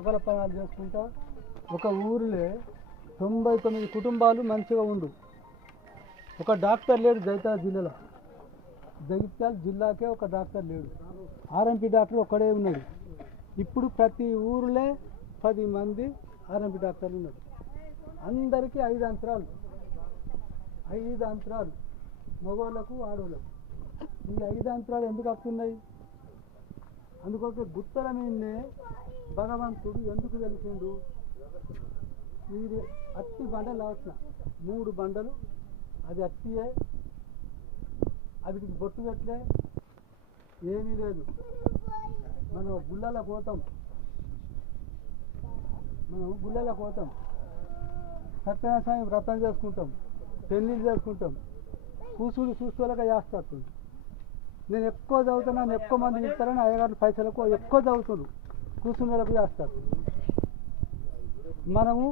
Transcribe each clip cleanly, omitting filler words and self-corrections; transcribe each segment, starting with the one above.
ఉపలపనాలు చేసుకుంటా ఒక ఊరిలో 99 కుటుంబాలు మంచిగా ఉండు. ఒక డాక్టర్ లేడు జగిత్యాల జిల్లాలో. జగిత్యాల జిల్లాకే ఒక డాక్టర్ లేడు. ఆర్ఎంపీ డాక్టర్ ఒక్కడే ఉన్నాడు. ఇప్పుడు ప్రతి ఊరిలో 10 మంది ఆర్ఎంపీ డాక్టర్లు ఉన్నారు. అందరికీ 5 అంతరాలు, 5 అంతరాలు మగవాళ్ళకు ఆడవాళ్ళకు. ఈ 5 అంతరాలు ఎందుకు వస్తున్నాయి? అందుకొక గుత్తల మీదనే భగవంతుడు ఎందుకు తెలిసిండు? ఇది అట్టి బండలు అవసరం, 3 బండలు, అది అట్టియే, అవిటికి బొట్టు పెట్టలే, ఏమీ లేదు. మనం గుళ్ళలో పోతాం, సత్యనారాయణ స్వామి వ్రతం చేసుకుంటాం, పెళ్ళిళ్ళు చేసుకుంటాం, కూసుడు చూసుకోలేక చేస్తుంది. నేను ఎక్కువ చదువుతున్నాను, ఎక్కువ మంది ఇస్తారని అయ్యగారు పైసలకు ఎక్కువ చదువుతున్నారు, కూర్చుని వాళ్ళకు చేస్తారు. మనము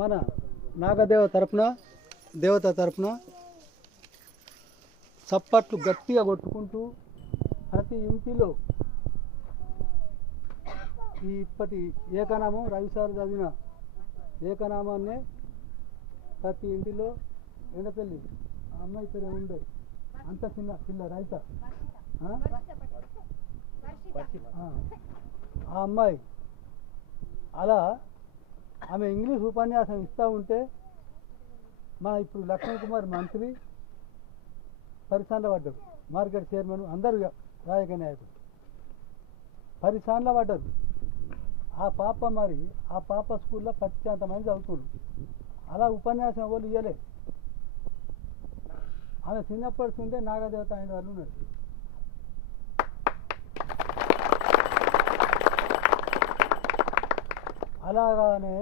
మన నాగదేవ దేవత తరపున చప్పట్లు గట్టిగా కొట్టుకుంటూ ప్రతి ఇంటిలో ఈ ఇప్పటి ఏకనామం రవిసారు చదివిన ఏకనామాన్నే ప్రతి ఇంటిలో ఎండపల్లి అమ్మాయి పేరు ఉండే అంత చిన్న పిల్ల రైత ఆ అమ్మాయి అలా ఆమె ఇంగ్లీష్ ఉపన్యాసం ఇస్తూ ఉంటే మన ఇప్పుడు లక్ష్మణ్ కుమార్ మంత్రి పరిశాన్లో పడ్డారు, మార్కెట్ చైర్మన్ అందరూ రాజకీయ నాయకులు పరిశాన్లో పడ్డారు. ఆ పాప స్కూల్లో 10 మంది చదువుతున్నారు. అలా ఉపన్యాసం వాళ్ళు ఇవ్వలే. ఆమె చిన్నప్పటి నుండే నాగదేవత అయిన వాళ్ళు ఉన్నారు. అలాగానే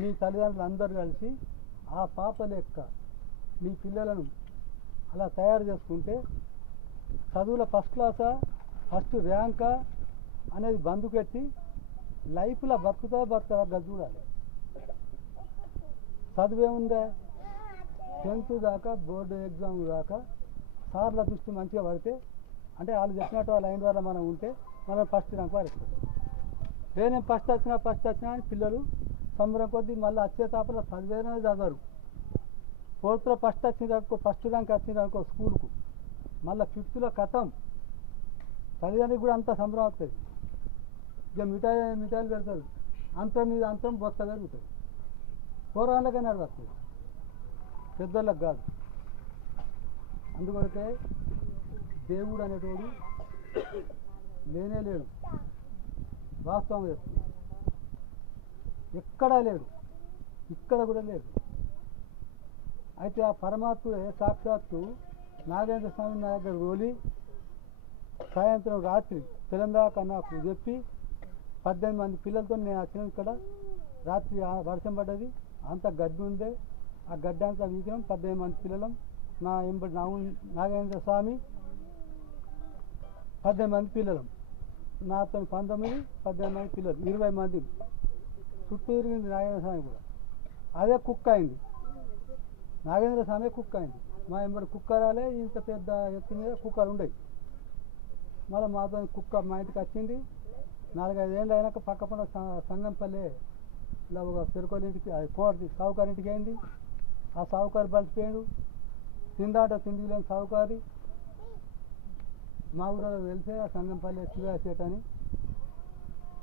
మీ తల్లిదండ్రులు అందరూ కలిసి ఆ పాప లెక్క మీ పిల్లలను అలా తయారు చేసుకుంటే చదువుల ఫస్ట్ క్లాసా ఫస్ట్ ర్యాంకా అనేది బందుకెట్టి లైఫ్లో బతుకుతా చూడాలి. చదువేముందా? 10th దాకా బోర్డు ఎగ్జామ్ దాకా సార్ల దృష్టి మంచిగా పడితే, అంటే వాళ్ళు చెప్పినట్టు వాళ్ళ అయిన వల్ల మనం ఉంటే మనం ఫస్ట్ ర్యాంక్ వారిస్తాం. నేను ఫస్ట్ వచ్చినా అని పిల్లలు సంబరం కొద్దీ మళ్ళీ వచ్చే తాపలో చదివేనే చదవరు. 4th ఫస్ట్ వచ్చిందనుకో, ఫస్ట్ ర్యాంక్ వచ్చిందనుకో స్కూల్కు, మళ్ళీ 5th కథం. తల్లిదండ్రులకు కూడా అంత సంబరం వస్తుంది. ఇక మిఠాయిలు పెడతారు, అంతం మీద అంతం బొత్త పెరుగుతుంది. పోరాళ్ళకైనా వస్తుంది, పెద్దోళ్ళకి కాదు. అందుకొరకే దేవుడు అనేటోడు లేనే లేడు, వాస్తవం చేస్తుంది. ఎక్కడా లేడు, ఇక్కడ కూడా లేడు. అయితే ఆ పరమాత్ముడే సాక్షాత్తు నాగేంద్ర స్వామి నా దగ్గర రోలి సాయంత్రం రాత్రి తెలంగాణ నాకు చెప్పి 18 మంది పిల్లలతో నేను వచ్చిన ఇక్కడ రాత్రి వర్షం పడ్డది, అంత గడ్డి ఉందే, ఆ గడ్డి అంతా వీకినాం. 18 మంది పిల్లలం, నా ఎంబడి నాగేంద్ర స్వామి 18 మంది పిల్లలం, నాతో 19, 18 మంది పిల్లలు, 20 మంది చుట్టూ తిరిగింది నాగేంద్ర స్వామి కూడా. అదే కుక్క అయింది, నాగేంద్ర స్వామి కుక్క అయింది. మా ఎంబడి కుక్క రాలే, ఇంత పెద్ద ఎత్తు మీద కుక్కలు ఉండేవి. మళ్ళీ మాతో కుక్క మా ఇంటికి వచ్చింది. 4-5 ఏళ్ళు అయినాక పక్కపన్న సంగంపల్లి ఇలా ఒక పెరుకోలింటికి సావుకారింటికి అయింది. ఆ సావుకారు బలిసిపోయాడు, తిండి లేని సావుకారి. మా ఊళ్ళో వెళ్తే ఆ సంగంపల్లి శివాసేట అని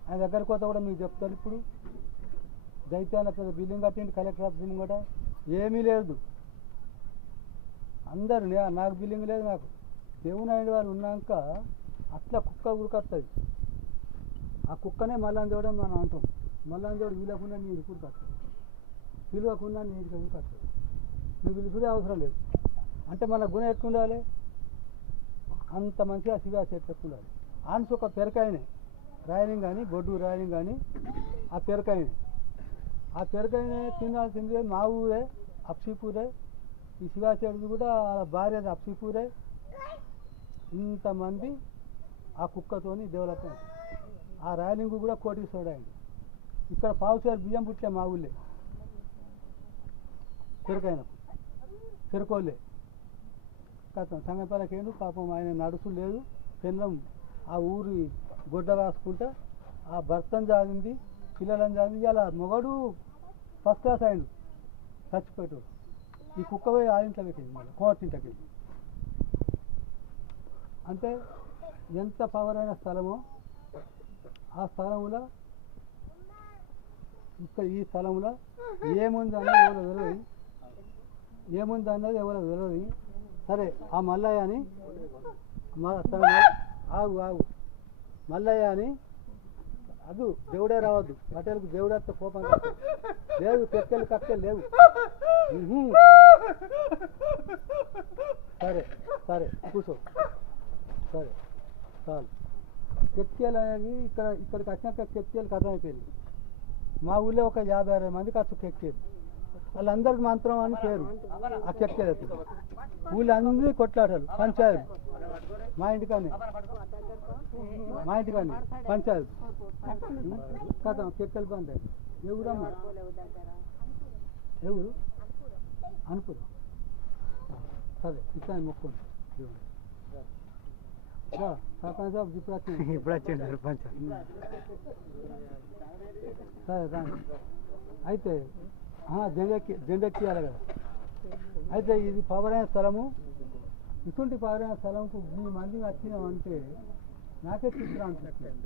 ఆయన దగ్గరికి పోతే కూడా మీకు చెప్తారు. ఇప్పుడు జైత్యాల పెద్ద బిల్డింగ్ కట్టింది, కలెక్టర్ ఆఫీస్ కూడా ఏమీ లేదు. అందరు నాకు బిల్డింగ్ లేదు, నాకు దేవుని అయిన వాళ్ళు ఉన్నాక అట్లా కుక్క ఉరికొస్తుంది. ఆ కుక్కనే మల్లాని దేవుడు మనం అంటాం. మల్లాని దేవుడు వీలకుండా నీ ఇరుకుడు కట్టదు, పిలువకుండా నీ ఇరుకు కట్టదు. నువ్వు పిలుపుడే అవసరం లేదు. అంటే మన గుణం ఎక్కువ ఉండాలి, అంత మంచిగా శివాశక్తి ఎక్కువ ఉండాలి. ఆన్స్ ఒక పెరకాయనే రాయలింగ్ కానీ బొడ్డు రాయలింగ్ కానీ ఆ పెరకాయనే తింది మా ఊరే అప్సీపూరే. ఈ శివాశక్తి కూడా భార్య అప్సీపూరే. ఇంతమంది ఆ కుక్కతోని డెవలప్ అయింది. ఆ రాయలింగ్ కూడా కోటీశ్వరుడు అయింది. ఇక్కడ పావుచేరు బియ్యం పుట్టే మా ఊళ్ళే చెరుకోళ్ళే కథం సంగపల్లకేండు. పాపం ఆయన నడుసు లేదు, పెళ్ళం ఆ ఊరి గొడ్డ రాసుకుంటా ఆ భర్తను జాగింది, పిల్లలను జాగింది. అలా మొగడు ఫస్ట్ క్లాస్ అయిండు, చచ్చిపోయాడు. ఈ కుక్క పోయి ఆ ఇంట్లో పెట్టింది, మళ్ళీ కోటింట్లోకి వెళ్ళి. అంటే ఎంత పవర్ అయిన స్థలమో ఆ స్థలంలో, ఇక్కడ ఈ స్థలంలో ఏముంది అన్నది ఎవరో తెలియదు, ఏముంది అన్నది ఎవరో తెలియదు. సరే, ఆ మల్లయ్య అని ఆగు ఆగు మల్లయ్య అని అదు దేవుడే రావద్దు, పటేల్కు దేవుడితో కోపం కాదు. లేవు తెక్కలు కక్కలు లేవు. సరే సరే కూర్చో, సరే చాలు. కెక్కేలు అనేది ఇక్కడికి వచ్చినాక కెక్కేలకు అర్థమైపోయింది. మా ఊళ్ళో ఒక 50-60 మందికి అసలు కెక్కేది, వాళ్ళందరికి మంత్రం అని పేరు. ఆ కెక్కేది ఊళ్ళో అందరూ కొట్లాడారు, పంచాయతీ మా ఇంటికానే పంచాయతీ కథ కెక్కలు పంచాయతీ. ఎవరమ్మా ఎవరు అనుకో. సరే ఇట్లా మొక్కోండి సర్పంచ్ సాబ్ ఇప్పుడు వచ్చింది సర్పంచ్. సరే రాండి. అయితే జెండెక్కియాలి కదా. అయితే ఇది పవరైన స్థలము. ఇటువంటి పవరైన స్థలంకు 3 మంది వచ్చినామంటే నాకే చిత్రం అనిపిస్తుంది.